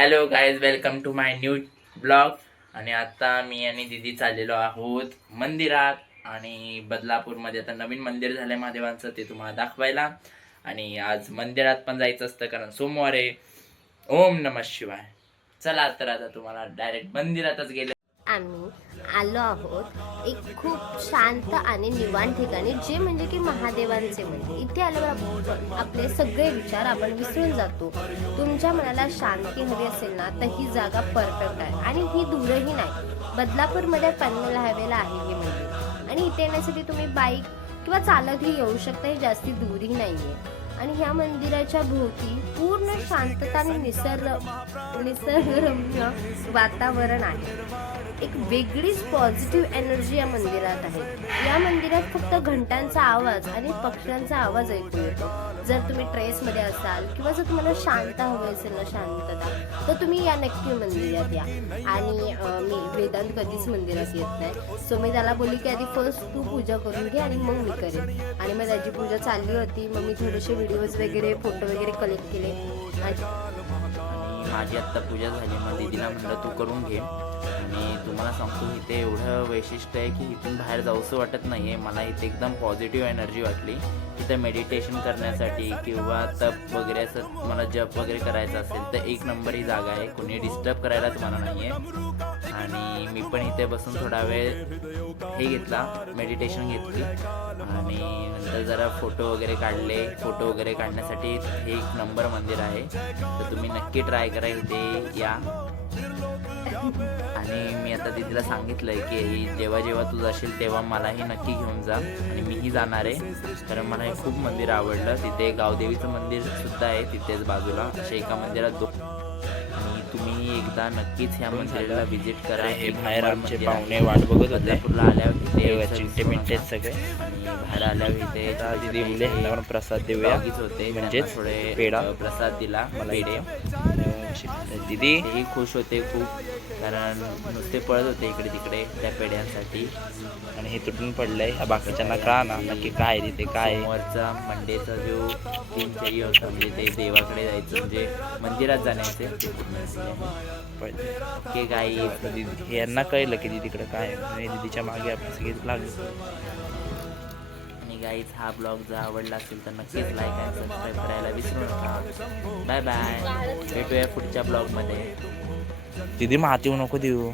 Hello guys, welcome to my new blog. आणि आता मी आणि दीदी चाललेलो आहोत मंदिरात. आणि बदलापूरमध्ये आता नवीन मंदिर झालं आहे महादेवांचं, ते तुम्हाला दाखवायला. आणि आज मंदिरात पण जायचं असतं कारण सोमवार आहे. ओम नमः शिवाय. चला तर आता तुम्हाला डायरेक्ट मंदिरातच गेले. आम्ही आलो आहोत एक खूप शांत आणि निवांत ठिकाणी, जे म्हणजे की महादेवांचे मंदिर. इथे आल्यावर आपले सगळे विचार आपण विसरून जातो. तुमच्या मनाला शांती हवी असेल ना, तर ही जागा परफेक्ट आहे. आणि ही दूरही नाही, बदलापूरमध्ये पनवेल हायवेला आहे हे मंदिर. आणि इथे येण्यासाठी तुम्ही बाईक किंवा चालतही येऊ शकता, ही जास्ती दूरही नाही आहे. आणि ह्या मंदिराच्या भोवती पूर्ण शांतता आणि निसर्गरम्य वातावरण आहे. एक वेगळीच पॉझिटिव्ह एनर्जी या मंदिरात आहे. या मंदिरात फक्त घंटांचा आवाज आणि पक्ष्यांचा आवाज ऐकू येतो. जर तुम्ही ट्रेसमध्ये असाल किंवा जर तुम्हाला शांत हवी असेल ना, शांतता, तर तुम्ही या नक्की मंदिरात या. आणि मी वेदांत कधीच मंदिरात येत नाही, सो मी त्याला बोलली की आधी फर्स्ट तू पूजा करून घे आणि मग मी करेन. आणि मग त्याची पूजा चालली होती. मग मी थोडेसे व्हिडिओज वगैरे, फोटो वगैरे कलेक्ट केले. आणि माझी आत्ता पूजा झाली. मग दीदीला म्हटलं तू करून घे. आणि तुम्हाला सांगतो, इथे एवढं वैशिष्ट्य आहे की इथून बाहेर जाऊसं वाटत नाही आहे. मला इथे एकदम पॉझिटिव्ह एनर्जी वाटली. इथं मेडिटेशन करण्यासाठी किंवा तप वगैरे, असं मला जप वगैरे करायचं असेल तर एक नंबर ही जागा आहे. कोणी डिस्टर्ब करायलाच मला नाही आहे. आणि मी पण इथे बसून थोडा वेळ हे घेतला, मेडिटेशन घेतली. आणि नंतर जरा फोटो वगैरे काढले. फोटो वगैरे काढण्यासाठी हे एक नंबर मंदिर आहे, तर तुम्ही नक्की ट्राय करा, इथे या. आणि मी आता दीदीला सांगितलं आहे की जेव्हा जेव्हा तू जाशील तेव्हा मलाही नक्की घेऊन जा. आणि मीही जाणार आहे, कारण मला हे खूप मंदिर आवडलं. तिथे गावदेवीचं मंदिर सुद्धा आहे तिथेच बाजूला. अशा एका मंदिरात आणि तुम्ही एकदा नक्कीच ह्या मंदिराला व्हिजिट करा. हे बाहेर आमचे पाहुणे वाट बघत होते. बदलापूरला आल्यावर चिंटे मिंटे सगळे. आणि बाहेर आल्यावर इथे दीदी मुले ह्यावर प्रसाद देऊया होते, म्हणजेच थोडे पेढा प्रसाद दिला मला पेढे. दीदी ही खुश होते खूप, कारण नुसते पळत होते इकडे तिकडे त्या पेढ्यांसाठी. आणि हे तुटून पडलंय. ह्या बाकीच्यांना कळा ना नक्की काय आहे तिथे, काय समोरचा मंडेचा जो दिनचर्या होता, म्हणजे ते देवाकडे जायचं, म्हणजे मंदिरात जाण्याचे ओके गाई. यांना कळलं की तिकडे काय आहे. दीदीच्या मागे आपण सगळे लागलो. आणि गाईज, हा ब्लॉग जर आवडला असेल तर नक्कीच लाईक आणि सबस्क्राईब करायला विसरू नका. बाय बाय, भेटूया पुढच्या ब्लॉगमध्ये. दीदी माती नको देऊ.